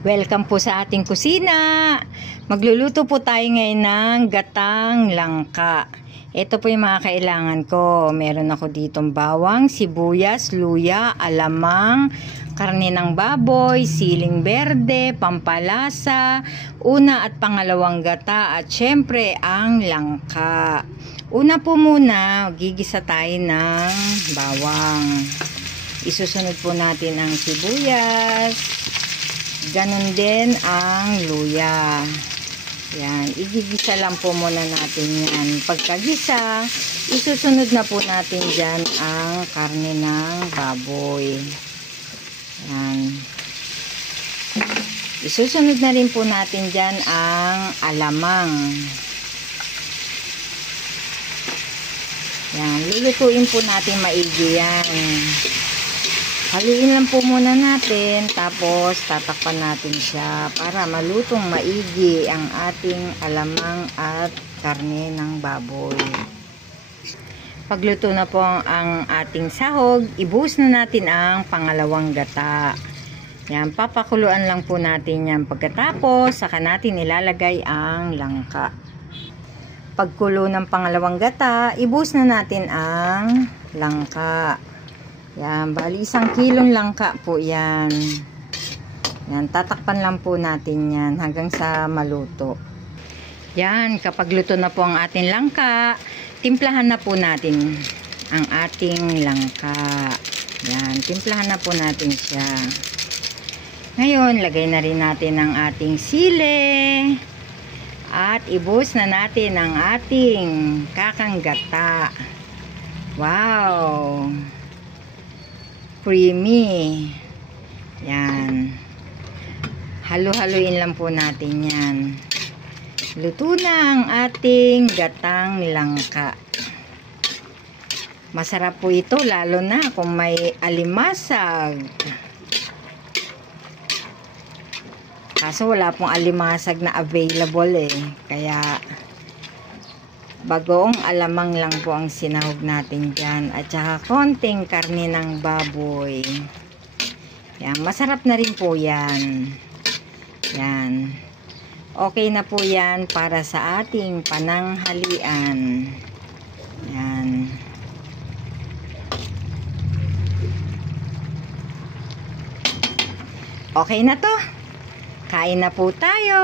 Welcome po sa ating kusina. Magluluto po tayo ngayon ng gatang langka. Ito po yung mga kailangan ko. Meron ako ditong bawang, sibuyas, luya, alamang, karne ng baboy, siling berde, pampalasa, una at pangalawang gata, at syempre ang langka. Una po muna, gigisa tayo ng bawang. Isusunod po natin ang sibuyas. Ganon din ang luya. Yan, igigisa lang po muna natin yan. Pagkagisa, isusunod na po natin dyan ang karne ng baboy. Yan. Isusunod na rin po natin dyan ang alamang. Yan, lulutuin po natin maigi yan. Haluin lang po muna natin, tapos tatakpan natin siya para malutong maigi ang ating alamang at karne ng baboy. Pagluto na po ang ating sahog, ibuhos na natin ang pangalawang gata. Yan, papakuluan lang po natin yan. Pagkatapos, saka natin ilalagay ang langka. Pagkulo ng pangalawang gata, ibuhos na natin ang langka. Yan, bali 1 kilong langka po yan. Yan, tatakpan lang po natin yan hanggang sa maluto. Yan, kapag luto na po ang ating langka, timplahan na po natin ang ating langka. Yan, timplahan na po natin siya. Ngayon, lagay na rin natin ang ating sili. At ibuhos na natin ang ating kakanggata. Wow! Creamy. Yan. Halo-haluin lang po natin yan. Luto na ang ating gatang langka. Masarap po ito lalo na kung may alimasag. Kaso wala pong alimasag na available eh. Kaya bagoong alamang lang po ang sinahog natin dyan. At saka konting karne ng baboy. Yan, masarap na rin po yan. Yan. Okay na po yan para sa ating pananghalian. Yan. Okay na to. Kain na po tayo.